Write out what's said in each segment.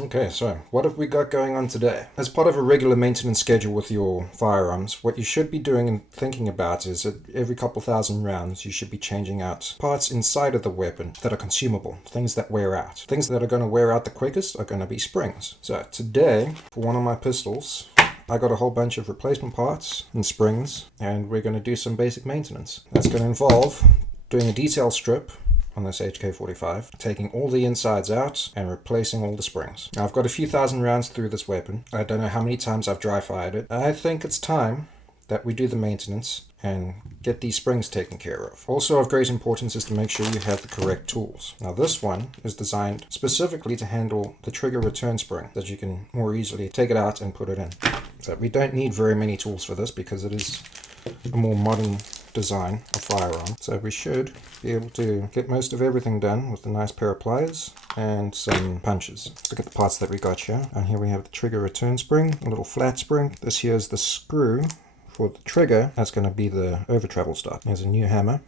Okay, so what have we got going on today? As part of a regular maintenance schedule with your firearms, what you should be doing and thinking about is that every couple thousand rounds you should be changing out parts inside of the weapon that are consumable, things that wear out. Things that are going to wear out the quickest are going to be springs. So today, for one of my pistols, I got a whole bunch of replacement parts and springs, and we're going to do some basic maintenance. That's going to involve doing a detail strip on this HK45, taking all the insides out and replacing all the springs. Now I've got a few thousand rounds through this weapon. I don't know how many times I've dry fired it. I think it's time that we do the maintenance and get these springs taken care of. Also of great importance is to make sure you have the correct tools. Now this one is designed specifically to handle the trigger return spring, that you can more easily take it out and put it in. So we don't need very many tools for this because it is a more modern design of firearm. So we should be able to get most of everything done with a nice pair of pliers and some punches. Let's look at the parts that we got here. And here we have the trigger return spring, a little flat spring. This here is the screw for the trigger. That's going to be the over travel stop. There's a new hammer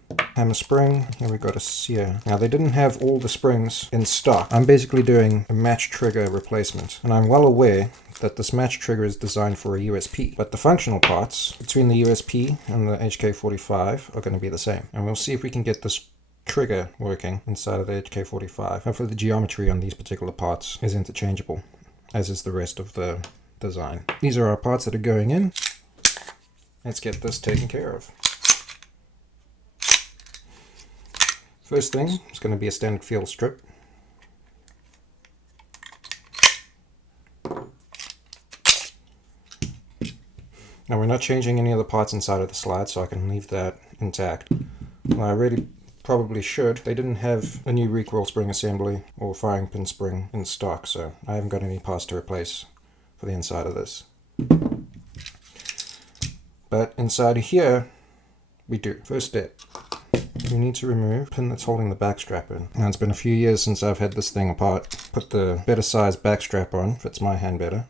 spring. Here we got a sear. Now they didn't have all the springs in stock. I'm basically doing a match trigger replacement, and I'm well aware that this match trigger is designed for a USP, but the functional parts between the USP and the HK45 are going to be the same. And we'll see if we can get this trigger working inside of the HK45. Hopefully the geometry on these particular parts is interchangeable, as is the rest of the design. These are our parts that are going in. Let's get this taken care of. First thing is going to be a standard field strip. Now we're not changing any of the parts inside of the slide, so I can leave that intact. Well, I really probably should. They didn't have a new recoil spring assembly or firing pin spring in stock, so I haven't got any parts to replace for the inside of this. But inside of here, we do. First step, we need to remove the pin that's holding the back strap in. Now it's been a few years since I've had this thing apart. Put the better size back strap on, fits my hand better,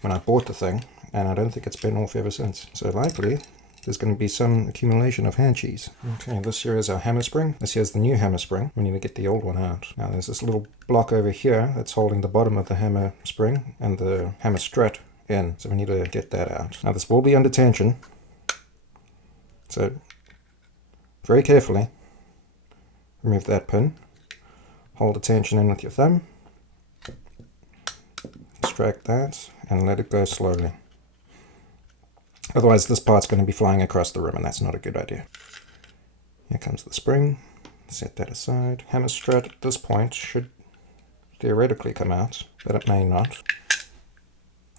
when I bought the thing. And I don't think it's been off ever since. So likely, there's going to be some accumulation of hand cheese. Okay, this here is our hammer spring. This here is the new hammer spring. We need to get the old one out. Now there's this little block over here that's holding the bottom of the hammer spring and the hammer strut in. So we need to get that out. Now this will be under tension. So very carefully remove that pin. Hold the tension in with your thumb. Extract that and let it go slowly. Otherwise this part's going to be flying across the room, and that's not a good idea. Here comes the spring. Set that aside. Hammer strut at this point should theoretically come out, but it may not.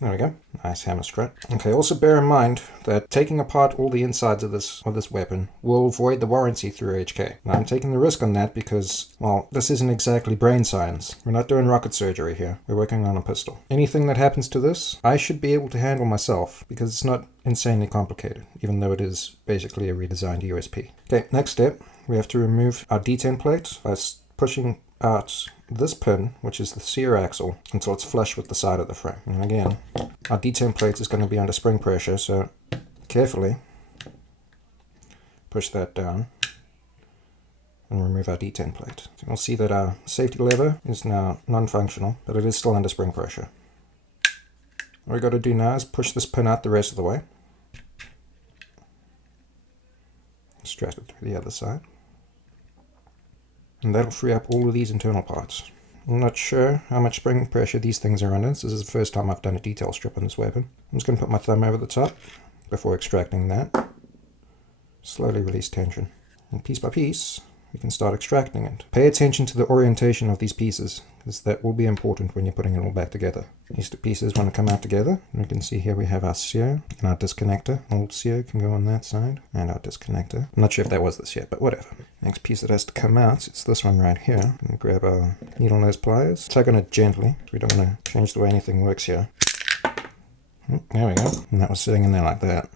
There we go. Nice hammer strut. Okay, also bear in mind that taking apart all the insides of this weapon will void the warranty through HK. Now I'm taking the risk on that because, well, this isn't exactly brain science. We're not doing rocket surgery here. We're working on a pistol. Anything that happens to this, I should be able to handle myself because it's not insanely complicated, even though it is basically a redesigned USP. Okay, next step, we have to remove our detent plate by pushing out this pin, which is the sear axle, until it's flush with the side of the frame. And again, our detent plate is going to be under spring pressure, so carefully push that down and remove our detent plate. So you'll see that our safety lever is now non-functional, but it is still under spring pressure. What we've got to do now is push this pin out the rest of the way. Extract it through the other side. And that'll free up all of these internal parts. I'm not sure how much spring pressure these things are under. This is the first time I've done a detail strip on this weapon. I'm just going to put my thumb over the top before extracting that. Slowly release tension. And piece by piece, we can start extracting it. Pay attention to the orientation of these pieces, because that will be important when you're putting it all back together. These two pieces want to come out together. And we can see here we have our sear and our disconnector. Old sear can go on that side, and our disconnector. I'm not sure if that was the sear, but whatever. Next piece that has to come out is this one right here. And grab our needle nose pliers. Tug on it gently. We don't want to change the way anything works here. There we go. And that was sitting in there like that.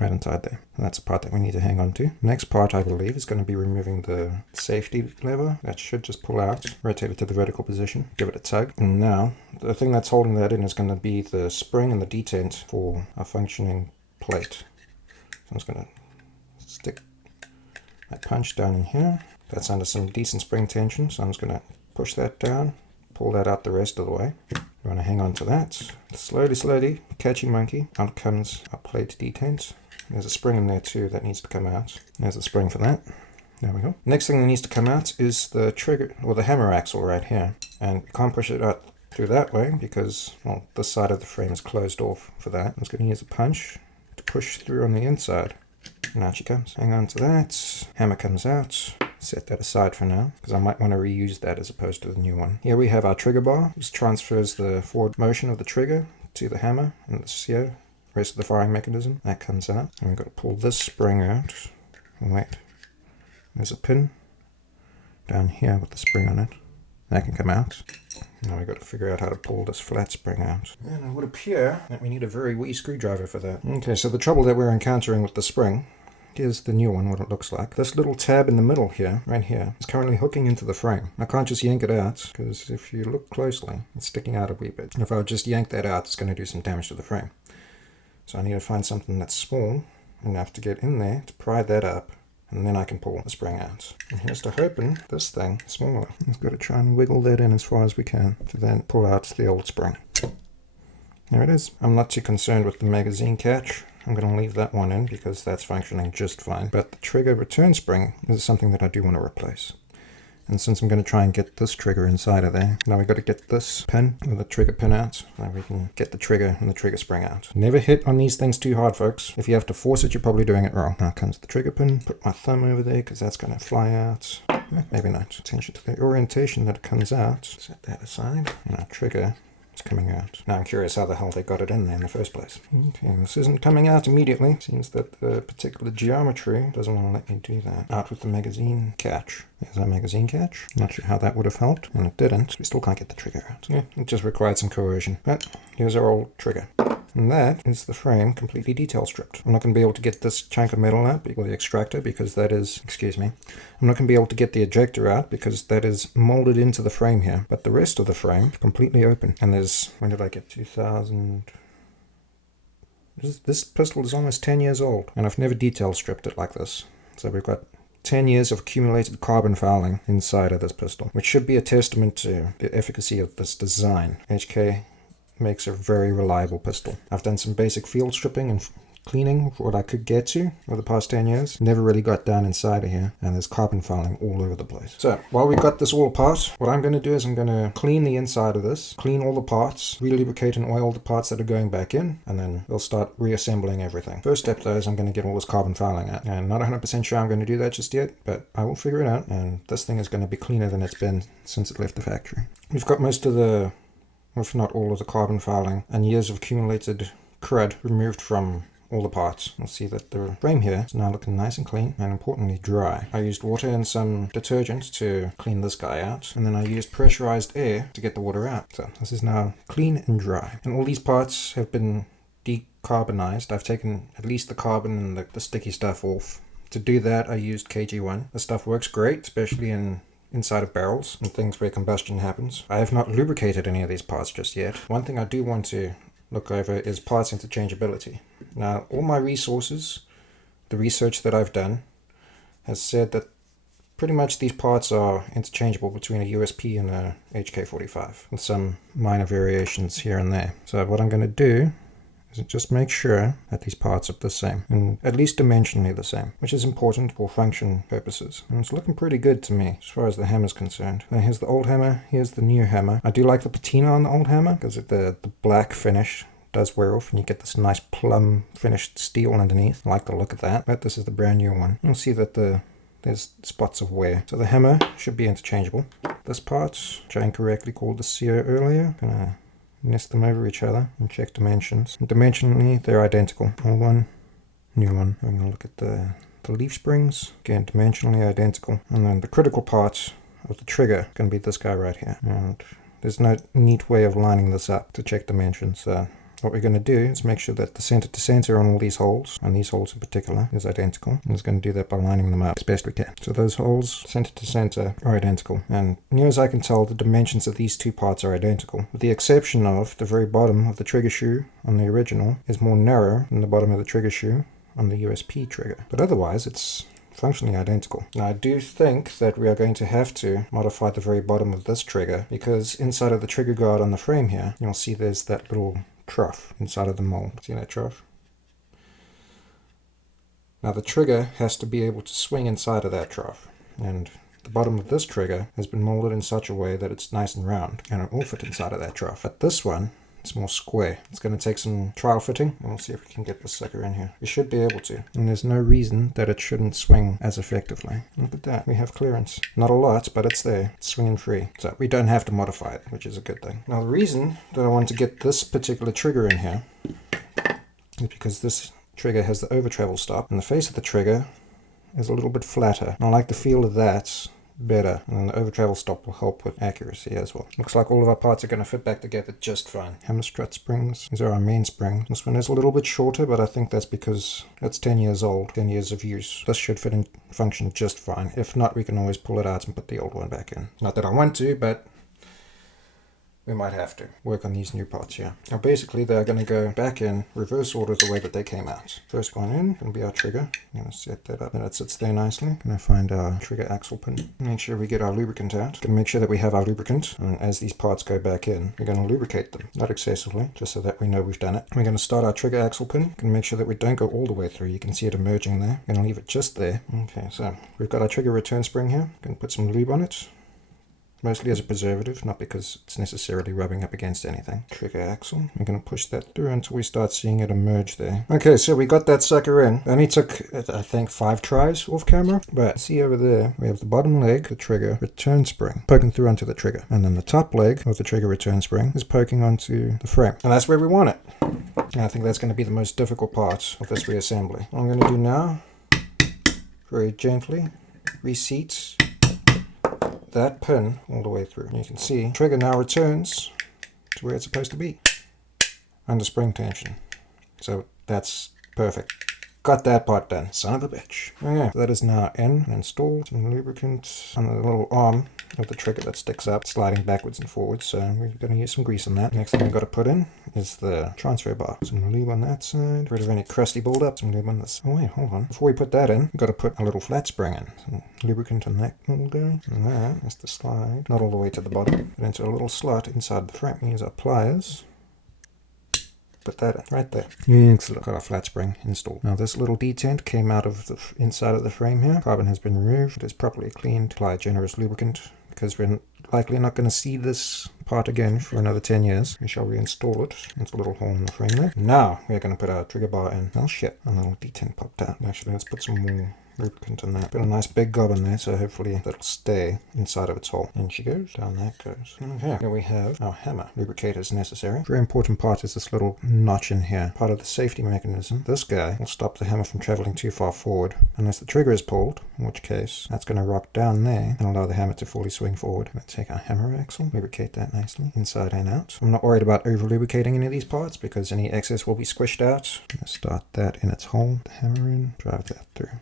Right inside there. And that's the part that we need to hang on to. Next part, I believe, is going to be removing the safety lever. That should just pull out. Rotate it to the vertical position. Give it a tug. And now, the thing that's holding that in is going to be the spring and the detent for our functioning plate. So I'm just going to stick that punch down in here. That's under some decent spring tension, so I'm just going to push that down, pull that out the rest of the way. You want to hang on to that. Slowly, catchy monkey. Out comes our plate detent. There's a spring in there too that needs to come out. There's a spring for that. There we go. Next thing that needs to come out is the trigger, or the hammer axle right here. And you can't push it out through that way because, well, this side of the frame is closed off for that. I'm just going to use a punch to push through on the inside. And out she comes. Hang on to that. Hammer comes out. Set that aside for now, because I might want to reuse that as opposed to the new one. Here we have our trigger bar, which transfers the forward motion of the trigger to the hammer, and this here, rest of the firing mechanism. That comes out. And we've got to pull this spring out. Wait. There's a pin down here with the spring on it. That can come out. Now we've got to figure out how to pull this flat spring out. And it would appear that we need a very wee screwdriver for that. Okay, so the trouble that we're encountering with the spring, here's the new one, what it looks like. This little tab in the middle here, right here, is currently hooking into the frame. I can't just yank it out, because if you look closely, it's sticking out a wee bit. If I would just yank that out, it's going to do some damage to the frame. So I need to find something that's small enough to get in there to pry that up, and then I can pull the spring out. And here's to hoping this thing is smaller. We've got to try and wiggle that in as far as we can to then pull out the old spring. There it is. I'm not too concerned with the magazine catch. I'm going to leave that one in because that's functioning just fine. But the trigger return spring is something that I do want to replace. And since I'm going to try and get this trigger inside of there, now we've got to get this pin with the trigger pin out. Now we can get the trigger and the trigger spring out. Never hit on these things too hard, folks. If you have to force it, you're probably doing it wrong. Now comes the trigger pin. Put my thumb over there because that's going to fly out. Maybe not. Attention to the orientation that it comes out. Set that aside. And our trigger is coming out. Now I'm curious how the hell they got it in there in the first place. Okay, this isn't coming out immediately. Seems that the particular geometry doesn't want to let me do that. Out with the magazine catch. There's our magazine catch. Not sure how that would have helped, and it didn't. We still can't get the trigger out. Yeah, it just required some coercion. But here's our old trigger. And that is the frame completely detail stripped. I'm not going to be able to get this chunk of metal out, or the extractor, because that is, I'm not going to be able to get the ejector out because that is molded into the frame here. But the rest of the frame is completely open. And there's, when did I get 2000? This pistol is almost 10 years old, and I've never detail stripped it like this. So we've got 10 years of accumulated carbon fouling inside of this pistol, which should be a testament to the efficacy of this design. HK makes a very reliable pistol. I've done some basic field stripping and cleaning for what I could get to over the past 10 years. Never really got down inside of here, and there's carbon fouling all over the place. So while we've got this all apart, what I'm going to do is I'm going to clean the inside of this, clean all the parts, re-lubricate and oil the parts that are going back in, and then we'll start reassembling everything. First step though is I'm going to get all this carbon fouling out, and not 100% sure I'm going to do that just yet, but I will figure it out, and this thing is going to be cleaner than it's been since it left the factory. We've got most of the, if not all of the carbon fouling and years of accumulated crud removed from all the parts. You'll see that the frame here is now looking nice and clean, and importantly dry. I used water and some detergent to clean this guy out, and then I used pressurized air to get the water out. So this is now clean and dry. And all these parts have been decarbonized. I've taken at least the carbon and the sticky stuff off. To do that, I used KG1. The stuff works great, especially inside of barrels and things where combustion happens. I have not lubricated any of these parts just yet. One thing I do want to look over is parts interchangeability. Now, all my resources, the research that I've done, has said that pretty much these parts are interchangeable between a USP and a HK45, with some minor variations here and there. So what I'm going to do is just make sure that these parts are the same, and at least dimensionally the same, which is important for function purposes. And it's looking pretty good to me as far as the hammer's concerned. Now, here's the old hammer, here's the new hammer. I do like the patina on the old hammer because the black finish does wear off and you get this nice plum finished steel underneath. I like the look of that, but this is the brand new one. You'll see that there's spots of wear. So the hammer should be interchangeable. This part, which I incorrectly called the sear earlier, gonna nest them over each other and check dimensions. And dimensionally, they're identical. Old one, new one. I'm gonna look at the leaf springs. Again, dimensionally identical. And then the critical part of the trigger is gonna be this guy right here. And there's no neat way of lining this up to check dimensions. So what we're going to do is make sure that the center to center on all these holes, and these holes in particular, is identical. And it's going to do that by lining them up as best we can. So those holes, center to center, are identical. And near as I can tell, the dimensions of these two parts are identical, with the exception of the very bottom of the trigger shoe on the original is more narrow than the bottom of the trigger shoe on the USP trigger. But otherwise, it's functionally identical. Now I do think that we are going to have to modify the very bottom of this trigger, because inside of the trigger guard on the frame here, you'll see there's that little trough inside of the mold. See that trough? Now the trigger has to be able to swing inside of that trough, and the bottom of this trigger has been molded in such a way that it's nice and round, and it will fit inside of that trough. But this one, it's more square. It's going to take some trial fitting, and we'll see if we can get this sucker in here. We should be able to, and there's no reason that it shouldn't swing as effectively. Look at that, we have clearance. Not a lot, but it's there. It's swinging free. So we don't have to modify it, which is a good thing. Now the reason that I want to get this particular trigger in here is because this trigger has the over travel stop, and the face of the trigger is a little bit flatter. And I like the feel of that better, and the over travel stop will help with accuracy as well. Looks like all of our parts are going to fit back together just fine. Hammer strut springs, these are our main spring. This one is a little bit shorter, but I think that's because it's 10 years old, 10 years of use. This should fit and function just fine. If not, we can always pull it out and put the old one back in. Not that I want to, but we might have to work on these new parts here. Now basically they're going to go back in reverse order the way that they came out. First one in going to be our trigger. I'm going to set that up. That sits there nicely. Going to find our trigger axle pin. Make sure we get our lubricant out. Going to make sure that we have our lubricant. And as these parts go back in, we're going to lubricate them. Not excessively, just so that we know we've done it. We're going to start our trigger axle pin. Going to make sure that we don't go all the way through. You can see it emerging there. Going to leave it just there. Okay, so we've got our trigger return spring here. Going to put some lube on it. Mostly as a preservative, not because it's necessarily rubbing up against anything. Trigger axle. We're going to push that through until we start seeing it emerge there. Okay, so we got that sucker in. It only took, I think, 5 tries off camera. But see over there, we have the bottom leg, the trigger return spring, poking through onto the trigger. And then the top leg of the trigger return spring is poking onto the frame. And that's where we want it. And I think that's going to be the most difficult part of this reassembly. What I'm going to do now, very gently, reseat that pin all the way through. You can see trigger now returns to where it's supposed to be, under spring tension. So that's perfect. Got that part done. Son of a bitch. Okay, so that is now in and installed. Some lubricant on the little arm of the trigger that sticks up, sliding backwards and forwards. So we're going to use some grease on that. Next thing we've got to put in is the transfer bar. Some lube on that side. Get rid of any crusty buildup. Some lube on this. Oh wait, hold on. Before we put that in, we've got to put a little flat spring in. Some lubricant on that little guy. And that is the slide. Not all the way to the bottom, but into a little slot inside the frame. We use our pliers. Put that in, right there. Excellent. Got our flat spring installed. Now this little detent came out of the inside of the frame here. Carbon has been removed. It is properly cleaned. Apply generous lubricant, because we're likely not going to see this part again for another 10 years. We shall reinstall it. It's a little hole in the frame there. Now we're going to put our trigger bar in. Oh shit, a little detent popped out. Actually, let's put some more lubricant on that. Put a nice big gob in there, so hopefully that'll stay inside of its hole. In she goes, down that goes. Okay, here we have our hammer. Lubricate is necessary. Very important part is this little notch in here. Part of the safety mechanism. This guy will stop the hammer from traveling too far forward, unless the trigger is pulled, in which case that's going to rock down there and allow the hammer to fully swing forward. Let's take our hammer axle, lubricate that nicely, inside and out. I'm not worried about over lubricating any of these parts, because any excess will be squished out. Let's start that in its hole. The hammer in, drive that through.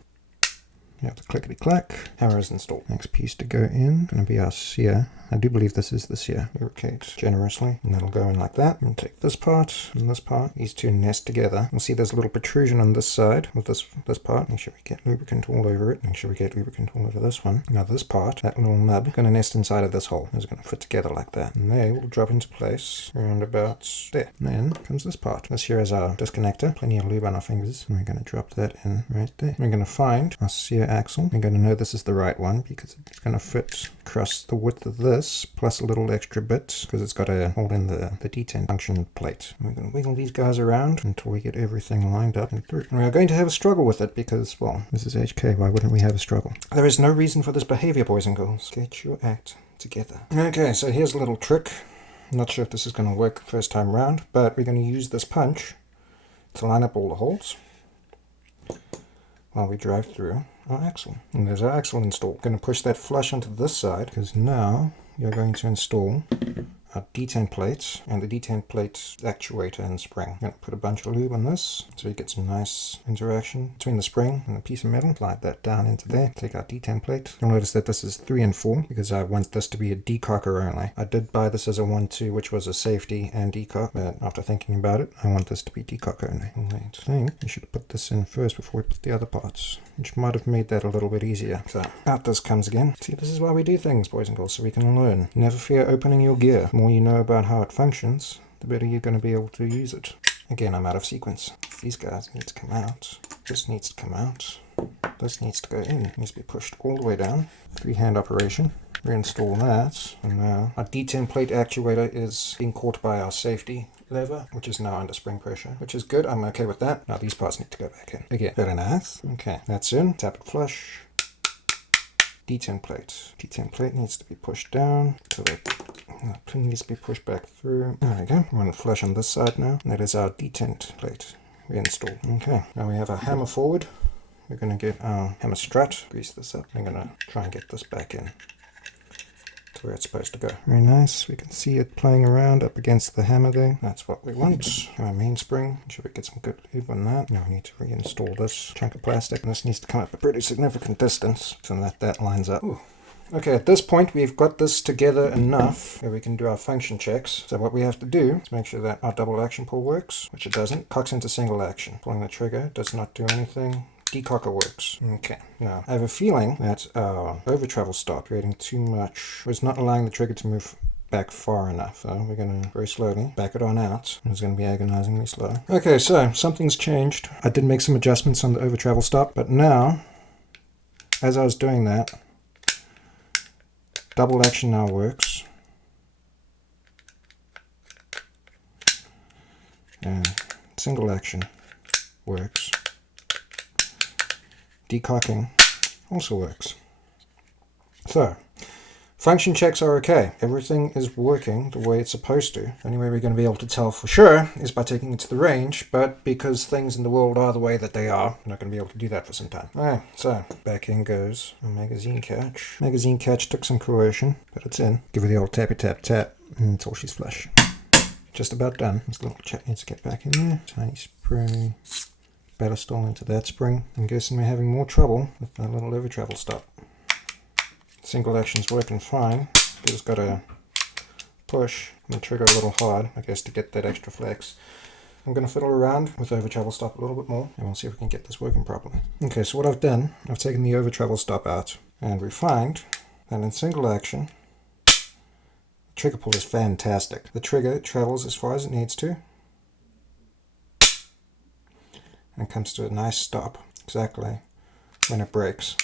You have the clickety clack. Hammer is installed. Next piece to go in, going to be our sear. I do believe this is the sear. Lubricate generously, and that'll go in like that. And take this part and this part. These two nest together. You'll see there's a little protrusion on this side with this part. Make sure we get lubricant all over it. Make sure we get lubricant all over this one. Now this part, that little nub, going to nest inside of this hole. It's going to fit together like that. And they will drop into place around about there. And then comes this part. This here is our disconnector. Plenty of lube on our fingers. And we're going to drop that in right there. We're going to find our sear axle. We're going to know this is the right one because it's going to fit across the width of this, plus a little extra bit because it's got to hold in the detent function plate. We're going to wiggle these guys around until we get everything lined up and through. And we are going to have a struggle with it because, well, this is HK. Why wouldn't we have a struggle? There is no reason for this behavior, boys and girls. Get your act together. Okay, so here's a little trick. I'm not sure if this is going to work first time round, but we're going to use this punch to line up all the holes while we drive through our axle. And there's our axle installed. Going to push that flush onto this side because now you're going to install our detent plate and the detent plate actuator and spring. I'm going to put a bunch of lube on this so you get some nice interaction between the spring and the piece of metal. Slide that down into there. Take our detent plate. You'll notice that this is 3 and 4 because I want this to be a decocker only. I did buy this as a 1-2, which was a safety and decock, but after thinking about it, I want this to be decock only. I think you should put this in first before we put the other parts, which might have made that a little bit easier. So out this comes again. See, this is why we do things, boys and girls, so we can learn. Never fear opening your gear. The more you know about how it functions, the better you're going to be able to use it. Again, I'm out of sequence. These guys need to come out. This needs to come out. This needs to go in. It needs to be pushed all the way down. Freehand operation. Reinstall that. And now our detent plate actuator is being caught by our safety lever, which is now under spring pressure, which is good. I'm okay with that. Now these parts need to go back in. Again, very nice. Okay, that's in. Tap it flush. Detent plate. Detent plate needs to be pushed down to the pin needs to be pushed back through. There we go. We're going to flush on this side now. That is our detent plate. Reinstall. Okay, now we have our hammer forward. We're going to get our hammer strut. Grease this up. I'm going to try and get this back in to where it's supposed to go. Very nice. We can see it playing around up against the hammer there. That's what we want. Our mainspring. Should we get some good lube on that? Now we need to reinstall this chunk of plastic. And this needs to come up a pretty significant distance so that lines up. Ooh. Okay, at this point we've got this together enough that we can do our function checks. So what we have to do is make sure that our double action pull works, which it doesn't. Cocks into single action. Pulling the trigger does not do anything. Decocker works. Okay, now I have a feeling that our over travel stop creating too much was not allowing the trigger to move back far enough. So we're going to very slowly back it on out. It's going to be agonizingly slow. Okay, so something's changed. I did make some adjustments on the over travel stop, but now as I was doing that, double action now works. And single action works. Decocking also works. So, function checks are okay. Everything is working the way it's supposed to. The only way we're going to be able to tell for sure is by taking it to the range, but because things in the world are the way that they are, we're not going to be able to do that for some time. Alright, so back in goes a magazine catch. Magazine catch took some coercion, but it's in. Give her the old tappy tap tap until she's flush. Just about done. This little chat needs to get back in there. Tiny spring. Pedestal into that spring. I'm guessing we're having more trouble with that little over travel stop. Single action's working fine. Just got to push the trigger a little hard, I guess, to get that extra flex. I'm going to fiddle around with over travel stop a little bit more, and we'll see if we can get this working properly. Okay, so what I've done, I've taken the over travel stop out, and we find that in single action, the trigger pull is fantastic. The trigger travels as far as it needs to, and comes to a nice stop exactly when it breaks.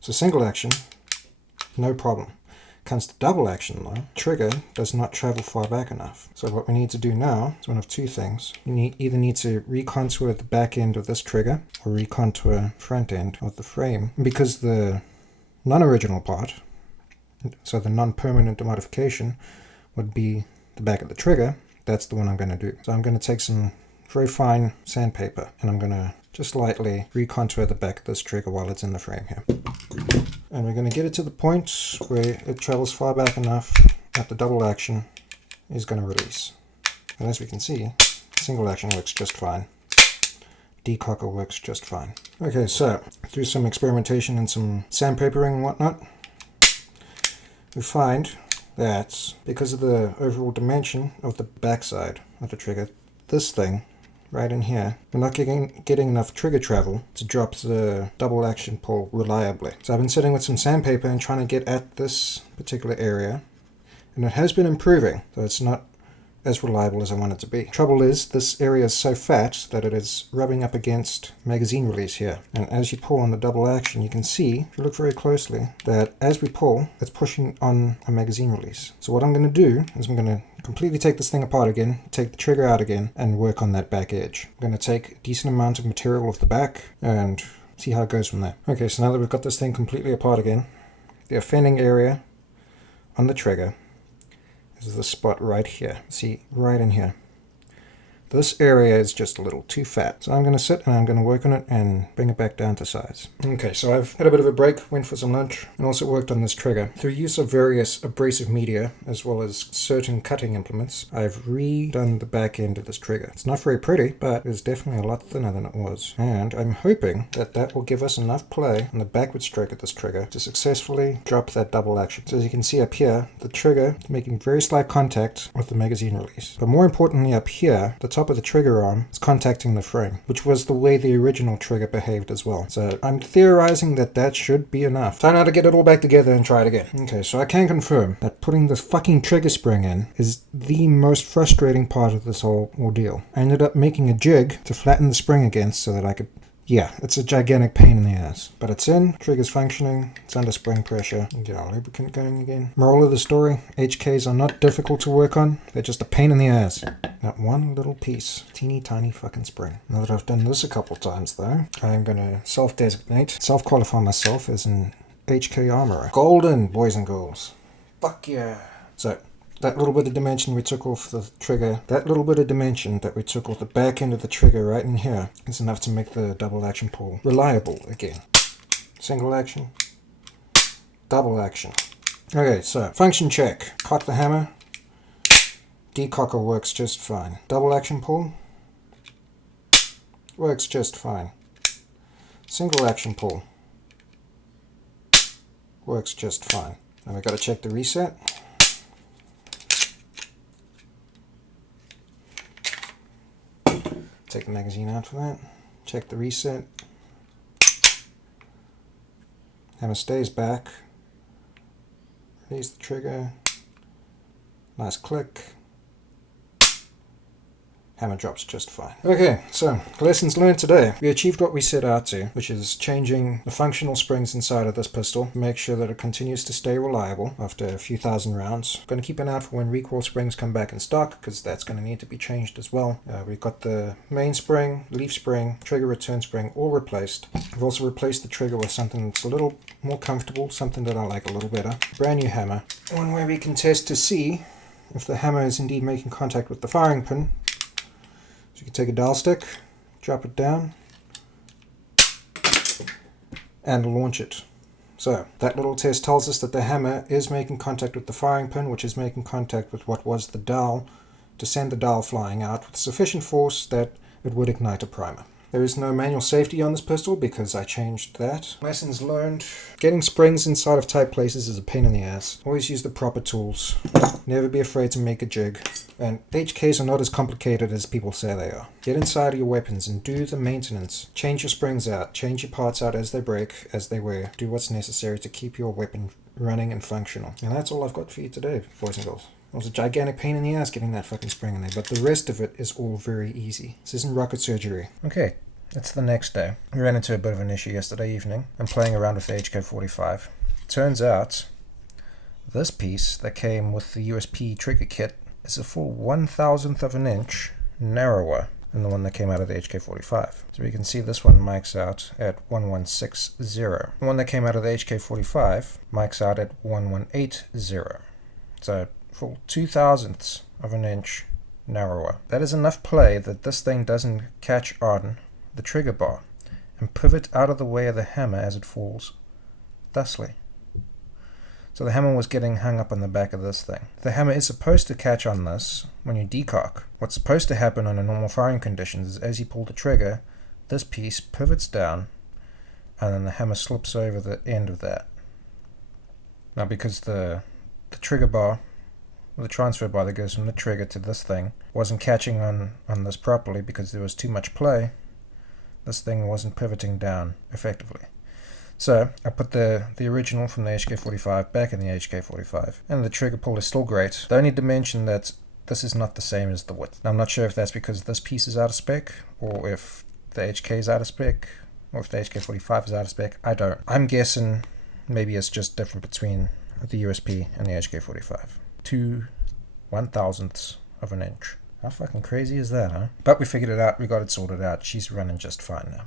So single action, no problem. Comes to double action though, trigger does not travel far back enough. So what we need to do now is one of two things. You either need to recontour the back end of this trigger or recontour front end of the frame. Because the non-original part, so the non-permanent modification, would be the back of the trigger, that's the one I'm going to do. So I'm going to take some very fine sandpaper and I'm going to just lightly recontour the back of this trigger while it's in the frame here. And we're going to get it to the point where it travels far back enough that the double action is going to release. And as we can see, single action works just fine. Decocker works just fine. Okay, so through some experimentation and some sandpapering and whatnot, we find that because of the overall dimension of the backside of the trigger, this thing right in here, we're not getting enough trigger travel to drop the double action pull reliably. So I've been sitting with some sandpaper and trying to get at this particular area, and it has been improving, so it's not as reliable as I want it to be. Trouble is, this area is so fat that it is rubbing up against magazine release here. And as you pull on the double action, you can see, if you look very closely, that as we pull, it's pushing on a magazine release. So what I'm going to do is I'm going to completely take this thing apart again, take the trigger out again, and work on that back edge. I'm going to take a decent amount of material off the back and see how it goes from there. Okay, so now that we've got this thing completely apart again, the offending area on the trigger is the spot right here. See, right in here. This area is just a little too fat. So I'm going to sit and I'm going to work on it and bring it back down to size. Okay, so I've had a bit of a break, went for some lunch, and also worked on this trigger. Through use of various abrasive media, as well as certain cutting implements, I've redone the back end of this trigger. It's not very pretty, but it's definitely a lot thinner than it was. And I'm hoping that that will give us enough play on the backward stroke of this trigger to successfully drop that double action. So as you can see up here, the trigger is making very slight contact with the magazine release. But more importantly up here, the top of the trigger arm is contacting the frame, which was the way the original trigger behaved as well. So I'm theorizing that that should be enough. Time now to get it all back together and try it again. Okay, so I can confirm that putting this fucking trigger spring in is the most frustrating part of this whole ordeal. I ended up making a jig to flatten the spring against so that I could... Yeah, it's a gigantic pain in the ass. But it's in, trigger's functioning, it's under spring pressure. Get our lubricant going again. Moral of the story, HKs are not difficult to work on, they're just a pain in the ass. Not one little piece. Teeny tiny fucking spring. Now that I've done this a couple times though, I'm gonna self-qualify myself as an HK armorer. Golden, boys and girls. Fuck yeah. So, that little bit of dimension we took off the trigger, that little bit of dimension that we took off the back end of the trigger right in here is enough to make the double action pull reliable again. Single action, double action. Okay, so function check. Cock the hammer. Decocker works just fine. Double action pull works just fine. Single action pull works just fine. And we got to check the reset. Take the magazine out for that. Check the reset. Hammer stays back. Release the trigger. Nice click. Hammer drops just fine. Okay, so lessons learned today. We achieved what we set out to, which is changing the functional springs inside of this pistol. Make sure that it continues to stay reliable after a few thousand rounds. Going to keep an eye out for when recoil springs come back in stock, because that's going to need to be changed as well. We've got the main spring, leaf spring, trigger return spring all replaced. We've also replaced the trigger with something that's a little more comfortable, something that I like a little better. Brand new hammer. One way we can test to see if the hammer is indeed making contact with the firing pin. So you can take a dial stick, drop it down, and launch it. So that little test tells us that the hammer is making contact with the firing pin, which is making contact with what was the dial, to send the dial flying out with sufficient force that it would ignite a primer. There is no manual safety on this pistol because I changed that. Lessons learned. Getting springs inside of tight places is a pain in the ass. Always use the proper tools. Never be afraid to make a jig. And HKs are not as complicated as people say they are. Get inside of your weapons and do the maintenance. Change your springs out. Change your parts out as they break, as they wear. Do what's necessary to keep your weapon running and functional. And that's all I've got for you today, boys and girls. It was a gigantic pain in the ass getting that fucking spring in there, but the rest of it is all very easy. This isn't rocket surgery. Okay, it's the next day. We ran into a bit of an issue yesterday evening. I'm playing around with the HK45. Turns out, this piece that came with the USP trigger kit is a full 1,000th of an inch narrower than the one that came out of the HK45. So we can see this one mics out at 1160. The one that came out of the HK45 mics out at 1180. So full 2,000ths of an inch narrower. That is enough play that this thing doesn't catch on the trigger bar and pivot out of the way of the hammer as it falls thusly. So the hammer was getting hung up on the back of this thing. The hammer is supposed to catch on this when you decock. What's supposed to happen under normal firing conditions is as you pull the trigger, this piece pivots down and then the hammer slips over the end of that. Now because the trigger bar, the transfer bar that goes from the trigger to this thing, wasn't catching on this properly because there was too much play, this thing wasn't pivoting down effectively. So I put the original from the HK45 back in the HK45, and the trigger pull is still great. The only dimension that this is not the same as the width. Now, I'm not sure if that's because this piece is out of spec, or if the HK is out of spec, or if the HK45 is out of spec. I don't. I'm guessing maybe it's just different between the USP and the HK45. 2/1000ths of an inch. How fucking crazy is that, huh? But we figured it out, we got it sorted out. She's running just fine now.